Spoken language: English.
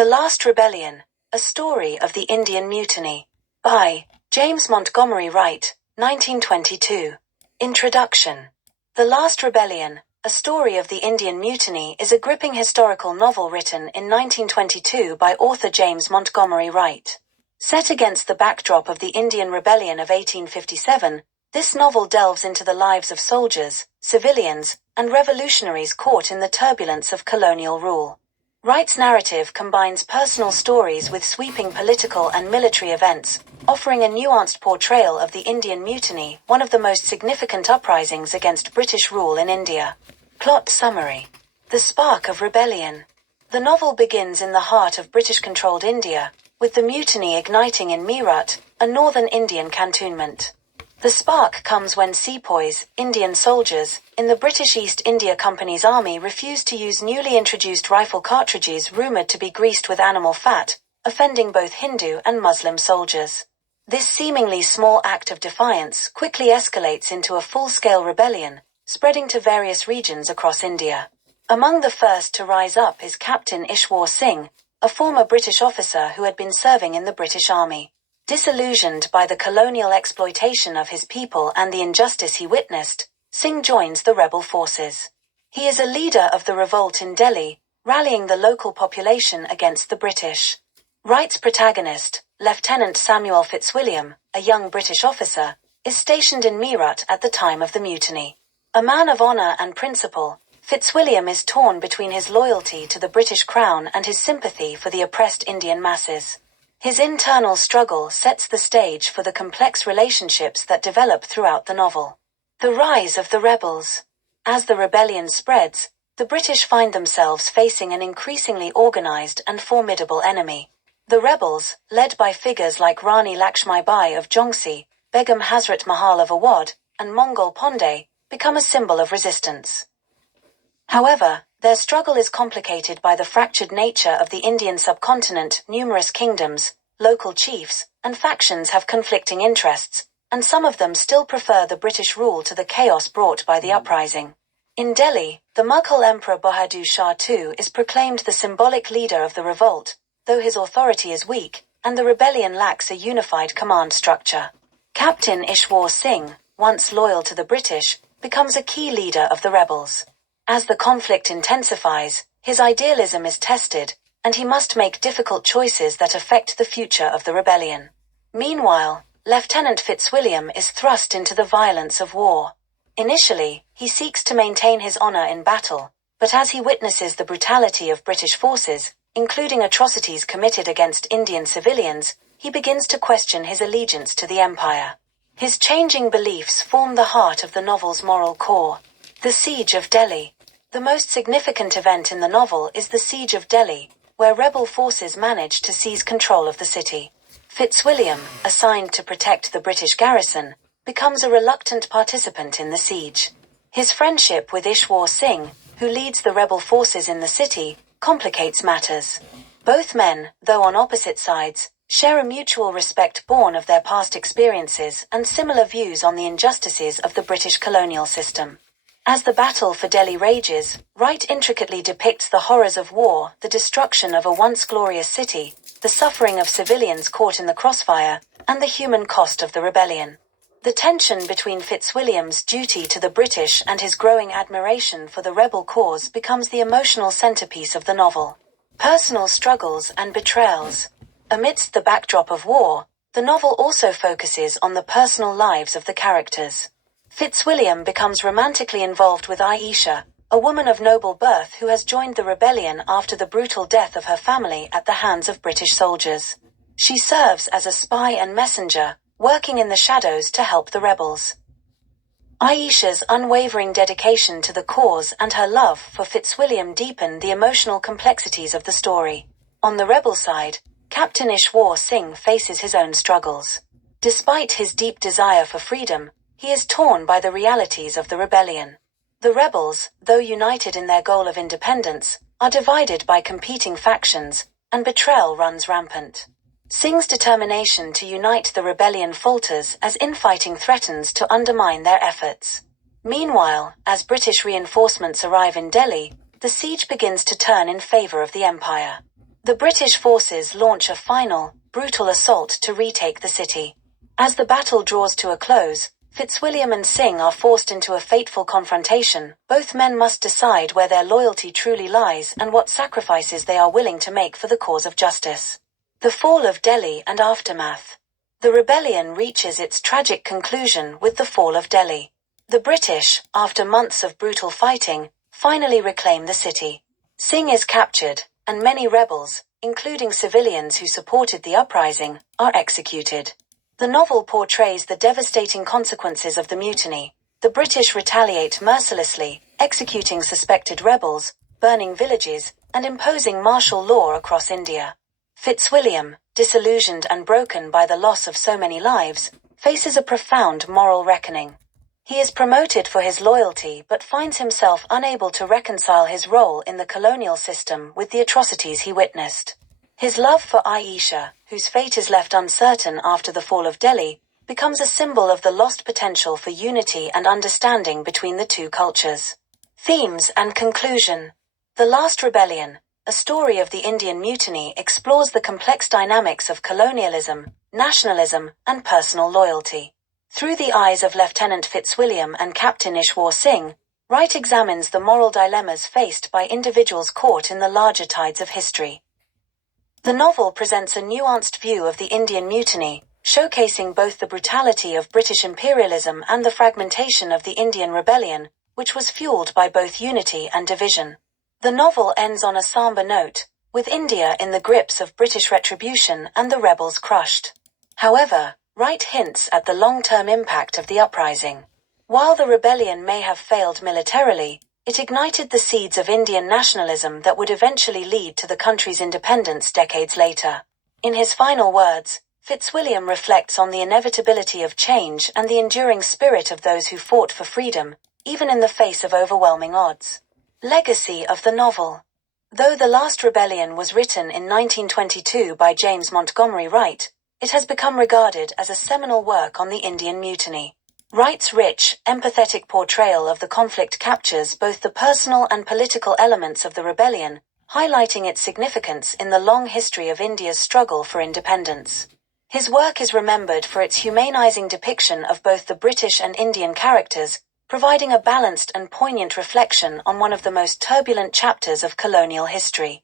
The Last Rebellion, A Story of the Indian Mutiny, by James Montgomery Wright, 1922. Introduction. The Last Rebellion, A Story of the Indian Mutiny is a gripping historical novel written in 1922 by author James Montgomery Wright. Set against the backdrop of the Indian Rebellion of 1857, this novel delves into the lives of soldiers, civilians, and revolutionaries caught in the turbulence of colonial rule. Wright's narrative combines personal stories with sweeping political and military events, offering a nuanced portrayal of the Indian Mutiny, one of the most significant uprisings against British rule in India. Plot summary. The spark of rebellion. The novel begins in the heart of British-controlled India, with the mutiny igniting in Meerut, a northern Indian cantonment. The spark comes when sepoys, Indian soldiers, in the British East India Company's army refused to use newly introduced rifle cartridges rumored to be greased with animal fat, offending both Hindu and Muslim soldiers. This seemingly small act of defiance quickly escalates into a full-scale rebellion, spreading to various regions across India. Among the first to rise up is Captain Ishwar Singh, a former British officer who had been serving in the British Army. Disillusioned by the colonial exploitation of his people and the injustice he witnessed, Singh joins the rebel forces. He is a leader of the revolt in Delhi, rallying the local population against the British. Wright's protagonist, Lieutenant Samuel Fitzwilliam, a young British officer, is stationed in Meerut at the time of the mutiny. A man of honour and principle, Fitzwilliam is torn between his loyalty to the British Crown and his sympathy for the oppressed Indian masses. His internal struggle sets the stage for the complex relationships that develop throughout the novel. The rise of the rebels. As the rebellion spreads, the British find themselves facing an increasingly organized and formidable enemy. The rebels, led by figures like Rani Lakshmi Bai of Jhansi, Begum Hazrat Mahal of Awadh, and Mongol Pandey, become a symbol of resistance. However, their struggle is complicated by the fractured nature of the Indian subcontinent. Numerous kingdoms, local chiefs, and factions have conflicting interests, and some of them still prefer the British rule to the chaos brought by the uprising. In Delhi, the Mughal Emperor Bahadur Shah II is proclaimed the symbolic leader of the revolt, though his authority is weak, and the rebellion lacks a unified command structure. Captain Ishwar Singh, once loyal to the British, becomes a key leader of the rebels. As the conflict intensifies, his idealism is tested, and he must make difficult choices that affect the future of the rebellion. Meanwhile, Lieutenant Fitzwilliam is thrust into the violence of war. Initially, he seeks to maintain his honor in battle, but as he witnesses the brutality of British forces, including atrocities committed against Indian civilians, he begins to question his allegiance to the empire. His changing beliefs form the heart of the novel's moral core. The Siege of Delhi. The most significant event in the novel is the Siege of Delhi, where rebel forces manage to seize control of the city. Fitzwilliam, assigned to protect the British garrison, becomes a reluctant participant in the siege. His friendship with Ishwar Singh, who leads the rebel forces in the city, complicates matters. Both men, though on opposite sides, share a mutual respect born of their past experiences and similar views on the injustices of the British colonial system. As the battle for Delhi rages, Wright intricately depicts the horrors of war, the destruction of a once glorious city, the suffering of civilians caught in the crossfire, and the human cost of the rebellion. The tension between Fitzwilliam's duty to the British and his growing admiration for the rebel cause becomes the emotional centerpiece of the novel. Personal struggles and betrayals. Amidst the backdrop of war, the novel also focuses on the personal lives of the characters. Fitzwilliam becomes romantically involved with Aisha, a woman of noble birth who has joined the rebellion after the brutal death of her family at the hands of British soldiers. She serves as a spy and messenger, working in the shadows to help the rebels. Aisha's unwavering dedication to the cause and her love for Fitzwilliam deepen the emotional complexities of the story. On the rebel side, Captain Ishwar Singh faces his own struggles. Despite his deep desire for freedom, he is torn by the realities of the rebellion. The rebels, though united in their goal of independence, are divided by competing factions, and betrayal runs rampant. Singh's determination to unite the rebellion falters as infighting threatens to undermine their efforts. Meanwhile, as British reinforcements arrive in Delhi, the siege begins to turn in favor of the empire. The British forces launch a final, brutal assault to retake the city. As the battle draws to a close, Fitzwilliam and Synge are forced into a fateful confrontation. Both men must decide where their loyalty truly lies and what sacrifices they are willing to make for the cause of justice. The fall of Delhi and aftermath. The rebellion reaches its tragic conclusion with the fall of Delhi. The British, after months of brutal fighting, finally reclaim the city. Synge is captured, and many rebels, including civilians who supported the uprising, are executed. The novel portrays the devastating consequences of the mutiny. The British retaliate mercilessly, executing suspected rebels, burning villages, and imposing martial law across India. Fitzwilliam, disillusioned and broken by the loss of so many lives, faces a profound moral reckoning. He is promoted for his loyalty but finds himself unable to reconcile his role in the colonial system with the atrocities he witnessed. His love for Aisha, whose fate is left uncertain after the fall of Delhi, becomes a symbol of the lost potential for unity and understanding between the two cultures. Themes and conclusion. The Last Rebellion, a story of the Indian Mutiny, explores the complex dynamics of colonialism, nationalism, and personal loyalty. Through the eyes of Lieutenant Fitzwilliam and Captain Ishwar Singh, Wright examines the moral dilemmas faced by individuals caught in the larger tides of history. The novel presents a nuanced view of the Indian Mutiny, showcasing both the brutality of British imperialism and the fragmentation of the Indian Rebellion, which was fueled by both unity and division. The novel ends on a somber note, with India in the grips of British retribution and the rebels crushed. However, Wright hints at the long-term impact of the uprising. While the rebellion may have failed militarily, it ignited the seeds of Indian nationalism that would eventually lead to the country's independence decades later. In his final words, Fitzwilliam reflects on the inevitability of change and the enduring spirit of those who fought for freedom, even in the face of overwhelming odds. Legacy of the novel. Though The Last Rebellion was written in 1922 by James Montgomery Wright, it has become regarded as a seminal work on the Indian Mutiny. Wright's rich, empathetic portrayal of the conflict captures both the personal and political elements of the rebellion, highlighting its significance in the long history of India's struggle for independence. His work is remembered for its humanizing depiction of both the British and Indian characters, providing a balanced and poignant reflection on one of the most turbulent chapters of colonial history.